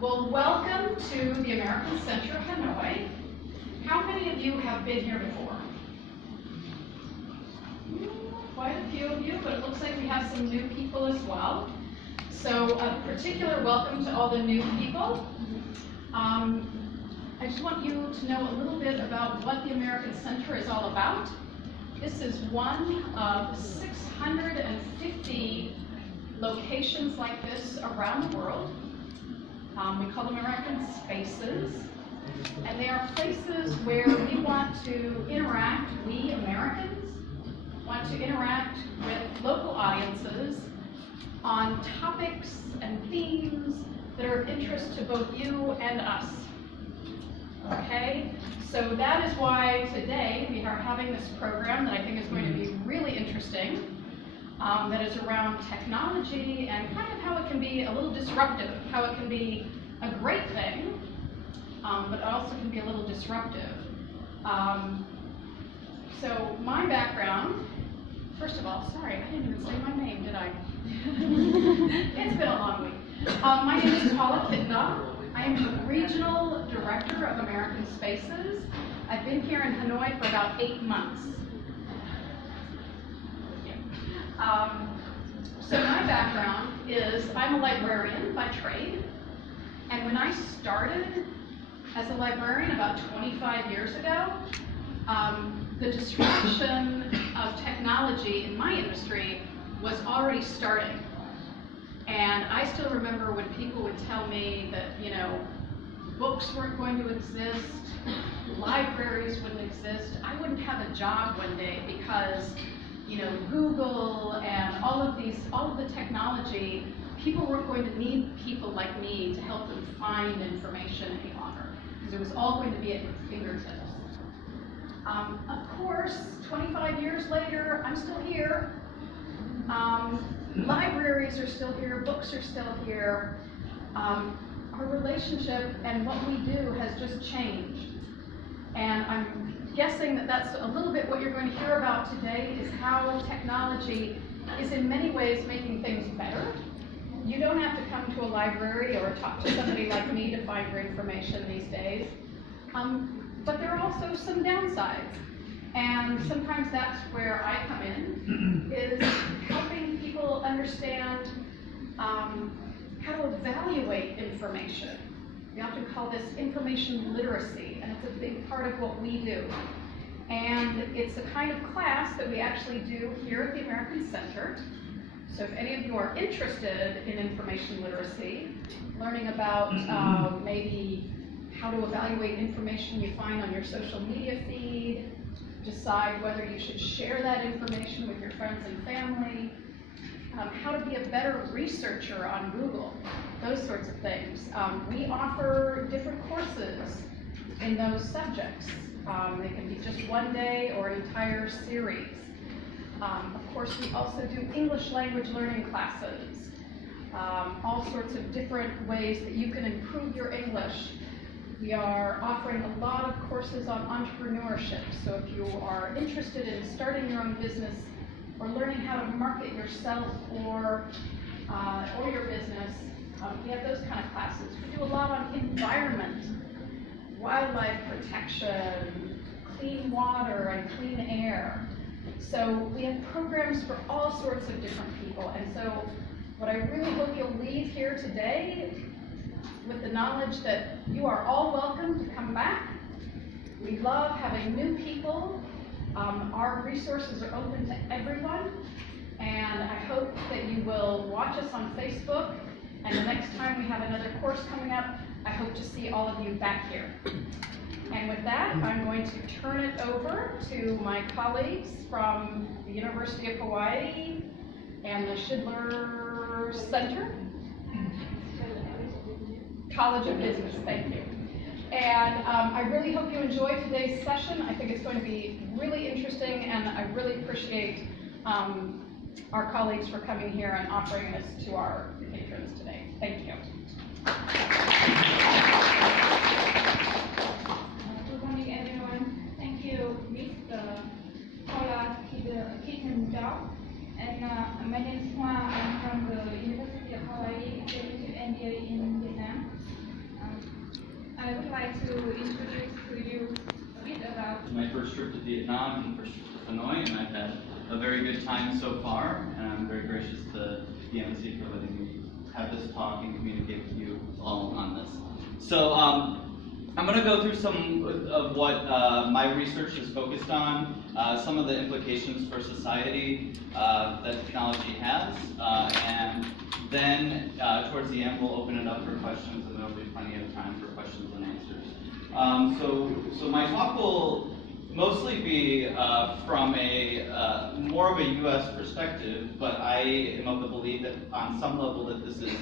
Well, welcome to the American Center of Hanoi. How many of you have been here before? Quite a few of you, but it looks like we have some new people as well. So a particular welcome to all the new people. I just want you to know a little bit about what the American Center is all about. This is one of 650 locations like this around the world. We call them American Spaces, and they are places where we want to interact, we Americans want to interact with local audiences on topics and themes that are of interest to both you and us. Okay, so that is why today we are having this program that I think is going to be really interesting, that is around technology and kind of how it can be a little disruptive, how it can be a great thing, but also can be a little disruptive. So my background, first of all, sorry, I didn't even say my name, did I? It's been a long week. My name is Paula Kitna. I am the Regional Director of American Spaces. I've been here in Hanoi for about 8 months. So my background is I'm a librarian by trade. And when I started as a librarian about 25 years ago, the disruption of technology in my industry was already starting. And I still remember when people would tell me that, books weren't going to exist, libraries wouldn't exist. I wouldn't have a job one day because, Google and all of the technology, people weren't going to need people like me to help them find information any longer, because it was all going to be at your fingertips. Of course, 25 years later, I'm still here. Libraries are still here, books are still here. Our relationship and what we do has just changed. And I'm guessing that that's a little bit what you're going to hear about today, is how technology is in many ways making things better. You don't have to come to a library or talk to somebody like me to find your information these days. But there are also some downsides. And sometimes that's where I come in, is helping people understand how to evaluate information. We often call this information literacy, and it's a big part of what we do. And it's a kind of class that we actually do here at the American Center. So if any of you are interested in information literacy, learning about maybe how to evaluate information you find on your social media feed, decide whether you should share that information with your friends and family, how to be a better researcher on Google, those sorts of things. We offer different courses in those subjects. They can be just one day or an entire series. Of course, we also do English language learning classes, all sorts of different ways that you can improve your English. We are offering a lot of courses on entrepreneurship, so if you are interested in starting your own business or learning how to market yourself or your business, we have those kind of classes. We do a lot on environment, wildlife protection, clean water and clean air. So we have programs for all sorts of different people, and so what I really hope you'll leave here today with the knowledge that you are all welcome to come back. We love having new people. Our resources are open to everyone, and I hope that you will watch us on Facebook, and the next time we have another course coming up, I hope to see all of you back here. And with that, I'm going to turn it over to my colleagues from the University of Hawaii and the Schindler Center, College of Business, thank you. And I really hope you enjoy today's session. I think it's going to be really interesting, and I really appreciate our colleagues for coming here and offering this to our patrons today. Thank you. Good morning, everyone. Thank you, Ms. Paula Kitna. And my name is Hoa. I'm from the University of Hawaii, Executive MBA in Vietnam. Vietnam and first to Hanoi, and I've had a very good time so far, and I'm very gracious to the embassy for letting me have this talk and communicate with you all on this. So I'm going to go through some of what my research is focused on, some of the implications for society that technology has, and then towards the end we'll open it up for questions, and there'll be plenty of time for questions and answers. So my talk will mostly be from a more of a U.S. perspective, but I am of the belief that on some level that this is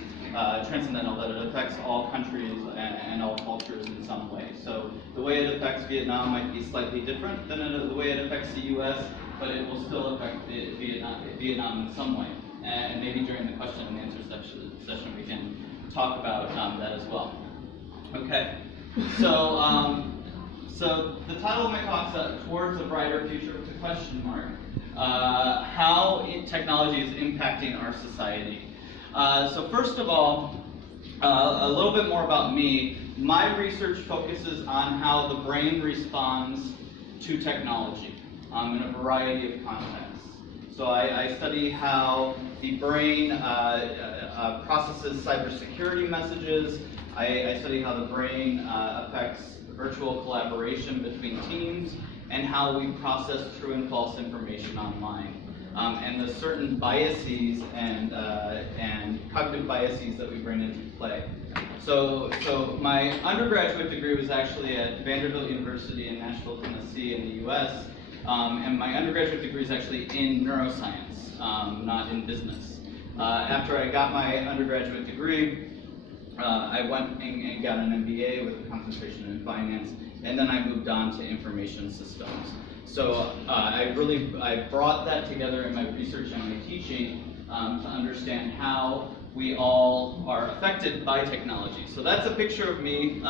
transcendental, that it affects all countries and all cultures in some way. So the way it affects Vietnam might be slightly different than the way it affects the U.S., but it will still affect Vietnam in some way. And maybe during the question and answer session we can talk about that as well. Okay, so so the title of my talk is Towards a Brighter Future with a question mark. How technology is impacting our society. So first of all, a little bit more about me. My research focuses on how the brain responds to technology in a variety of contexts. So I study how the brain processes cybersecurity messages. I study how the brain affects virtual collaboration between teams, and how we process true and false information online. And the certain biases and cognitive biases that we bring into play. So my undergraduate degree was actually at Vanderbilt University in Nashville, Tennessee in the U.S., and my undergraduate degree is actually in neuroscience, not in business. After I got my undergraduate degree, I went and got an MBA with a concentration in finance, and then I moved on to information systems. So I brought that together in my research and my teaching to understand how we all are affected by technology. So that's a picture of me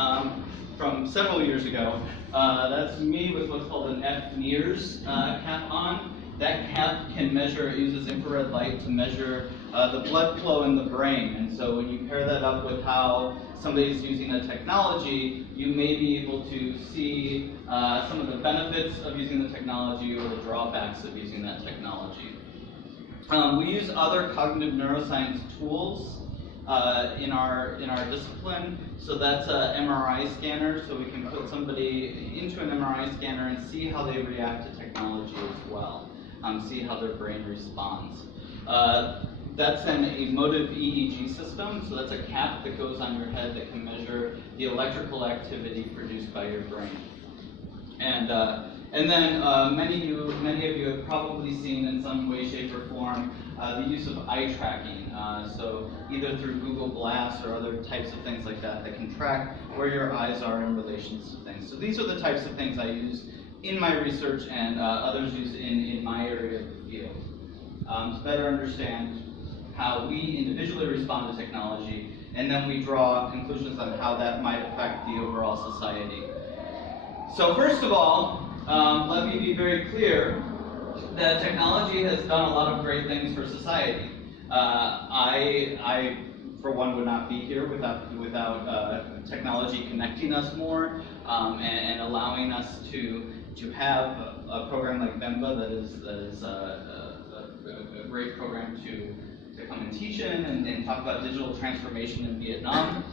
from several years ago. That's me with what's called an F-NIRS cap on. That cap can measure, it uses infrared light to measure the blood flow in the brain. And so when you pair that up with how somebody's using a technology, you may be able to see some of the benefits of using the technology or the drawbacks of using that technology. We use other cognitive neuroscience tools in our discipline. So that's an MRI scanner, so we can put somebody into an MRI scanner and see how they react to technology as well. See how their brain responds. That's an emotive EEG system, so that's a cap that goes on your head that can measure the electrical activity produced by your brain. And then many of you have probably seen in some way, shape, or form the use of eye tracking. So either through Google Glass or other types of things like that that can track where your eyes are in relation to things. So these are the types of things I use in my research and others use in my area of the field. To better understand how we individually respond to technology, and then we draw conclusions on how that might affect the overall society. So first of all, let me be very clear that technology has done a lot of great things for society. I for one, would not be here without technology connecting us more and allowing us to have a program like VEMBA that is a great program to come and teach in and talk about digital transformation in Vietnam.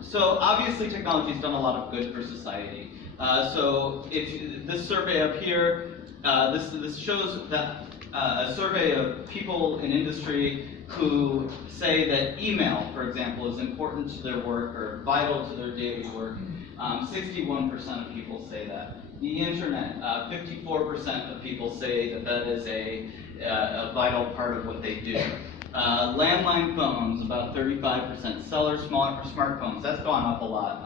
So obviously technology has done a lot of good for society. So if this survey up here, this shows that a survey of people in industry who say that email, for example, is important to their work or vital to their daily work. 61% of people say that. The internet, 54% of people say that that is a vital part of what they do. Landline phones, about 35%. Cellular smartphones, that's gone up a lot.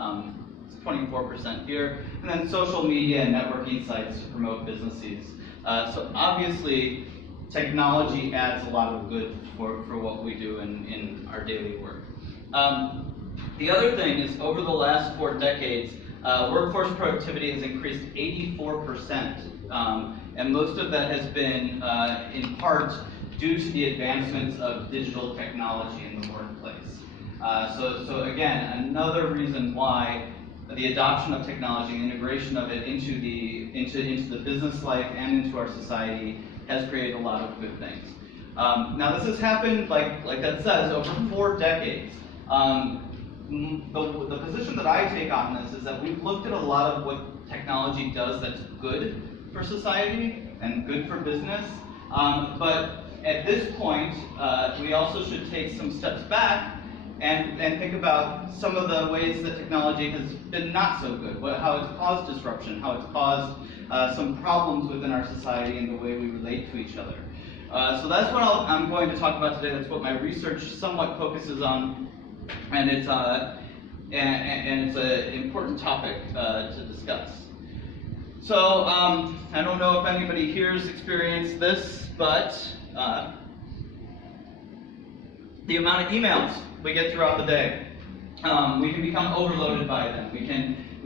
It's 24% here. And then social media and networking sites to promote businesses. So obviously, technology adds a lot of good for what we do in our daily work. The other thing is, over the last 4 decades, workforce productivity has increased 84%, and most of that has been in part due to the advancements of digital technology in the workplace. So again, another reason why the adoption of technology, and integration of it into the business life and into our society has created a lot of good things. Now this has happened, like that says, over 4 decades. The position that I take on this is that we've looked at a lot of what technology does that's good for society and good for business, but at this point, we also should take some steps back and think about some of the ways that technology has been not so good, how it's caused disruption, how it's caused some problems within our society and the way we relate to each other. So that's what I'm going to talk about today. That's what my research somewhat focuses on, and it's an important topic to discuss. So I don't know if anybody here has experienced this, but the amount of emails we get throughout the day, we can become overloaded by them. We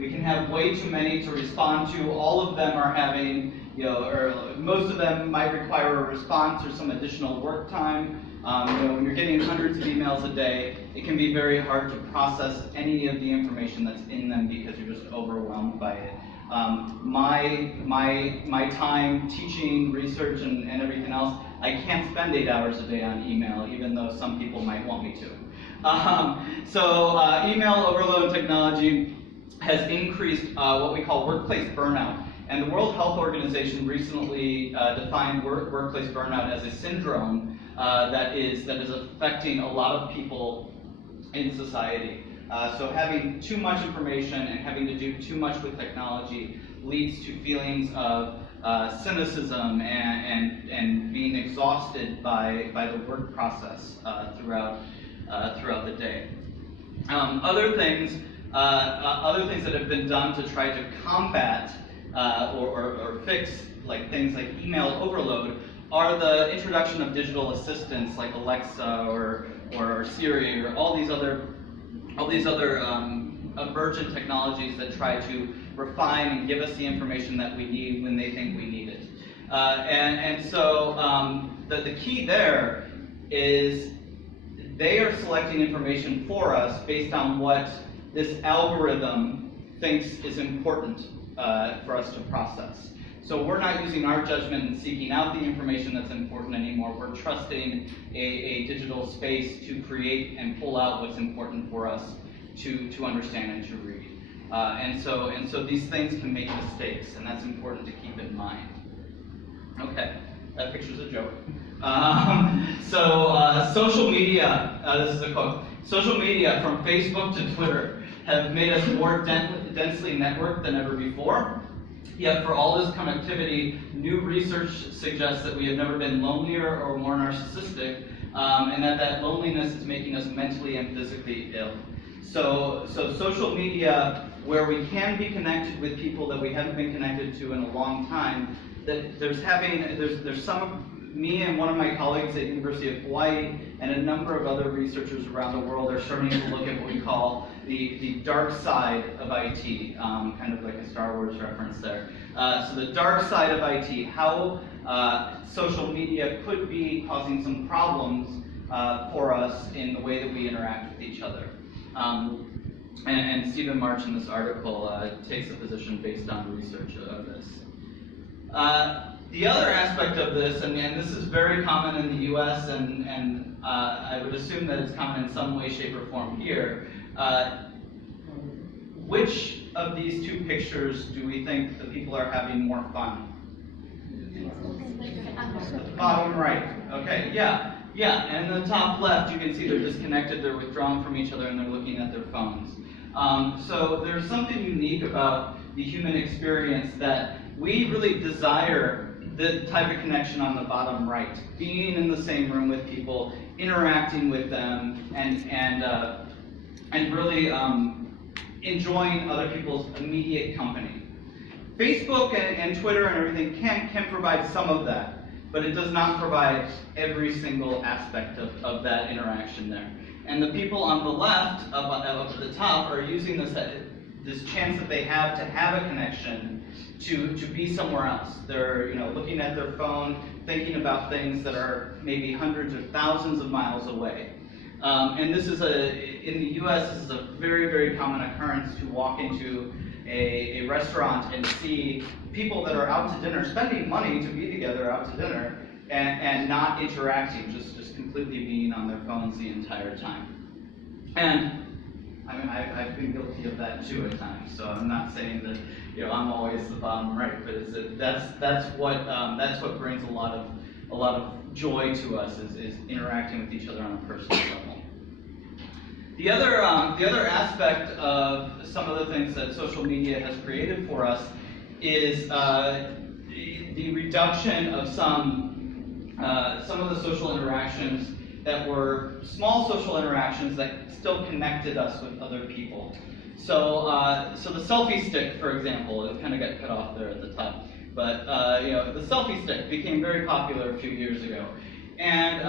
can have way too many to respond to. All of them are having, or most of them might require a response or some additional work time. When you're getting hundreds of emails a day, it can be very hard to process any of the information that's in them because you're just overwhelmed by it. My time teaching, research, and everything else, I can't spend 8 hours a day on email, even though some people might want me to. Email overload technology has increased what we call workplace burnout. And the World Health Organization recently defined workplace burnout as a syndrome that is affecting a lot of people in society. So having too much information and having to do too much with technology leads to feelings of cynicism and being exhausted by the work process throughout the day. Other things that have been done to try to combat or fix things like email overload are the introduction of digital assistants like Alexa or Siri or all these other emergent technologies that try to refine and give us the information that we need when they think we need it. The key there is they are selecting information for us based on what this algorithm thinks is important for us to process. So we're not using our judgment and seeking out the information that's important anymore. We're trusting a digital space to create and pull out what's important for us to understand and to read. And so these things can make mistakes, and that's important to keep in mind. Okay, that picture's a joke. Social media, this is a quote, social media from Facebook to Twitter have made us more densely networked than ever before. Yet for all this connectivity, new research suggests that we have never been lonelier or more narcissistic, and that loneliness is making us mentally and physically ill. So social media, where we can be connected with people that we haven't been connected to in a long time, there's me and one of my colleagues at University of Hawaii and a number of other researchers around the world are starting to look at what we call the dark side of IT, kind of like a Star Wars reference there. So the dark side of IT, how social media could be causing some problems for us in the way that we interact with each other. And Stephen March in this article takes a position based on research of this. The other aspect of this, and this is very common in the US, and I would assume that it's common in some way, shape, or form here, which of these two pictures do we think the people are having more fun? Bottom right. Okay, yeah. And in the top left, you can see they're disconnected, they're withdrawn from each other, and they're looking at their phones. So there's something unique about the human experience that we really desire the type of connection on the bottom right, being in the same room with people, interacting with them, and really enjoying other people's immediate company. Facebook and Twitter and everything can provide some of that, but it does not provide every single aspect of that interaction there. And the people on the left, up at the top, are using this chance that they have to have a connection to be somewhere else. They're looking at their phone, thinking about things that are maybe hundreds or thousands of miles away. And this is in the US, this is a very, very common occurrence to walk into a restaurant and see people that are out to dinner, spending money to be together out to dinner, and not interacting, just completely being on their phones the entire time. And I mean, I've been guilty of that too at times. So I'm not saying that I'm always the bottom right, but that's what brings a lot of joy to us is interacting with each other on a personal level. The other aspect of some of the things that social media has created for us is the reduction of some of the social interactions that were small social interactions that still connected us with other people. So the selfie stick, for example, it kind of got cut off there at the top, but the selfie stick became very popular a few years ago, and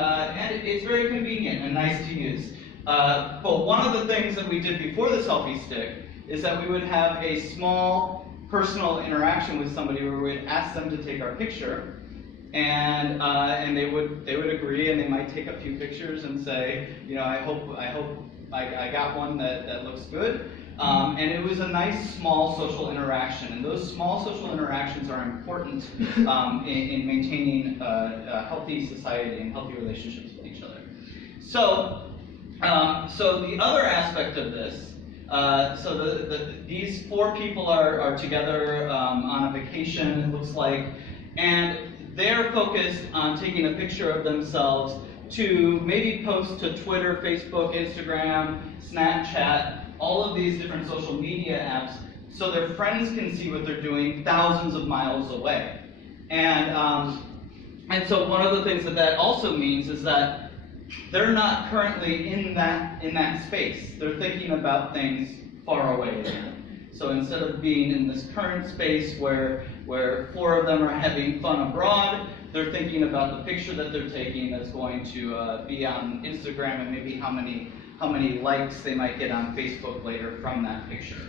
it's very convenient and nice to use. But one of the things that we did before the selfie stick is that we would have a small personal interaction with somebody where we'd ask them to take our picture, and they would agree, and they might take a few pictures and say, I hope I got one that looks good. And it was a nice small social interaction, and those small social interactions are important in maintaining a healthy society and healthy relationships with each other. So the other aspect of this, these 4 people are together on a vacation, it looks like, and they're focused on taking a picture of themselves to maybe post to Twitter, Facebook, Instagram, Snapchat, all of these different social media apps, so their friends can see what they're doing thousands of miles away. And so one of the things that also means is that they're not currently in that space. They're thinking about things far away again. So instead of being in this current space where 4 of them are having fun abroad, they're thinking about the picture that they're taking that's going to be on Instagram, and maybe how many likes they might get on Facebook later from that picture.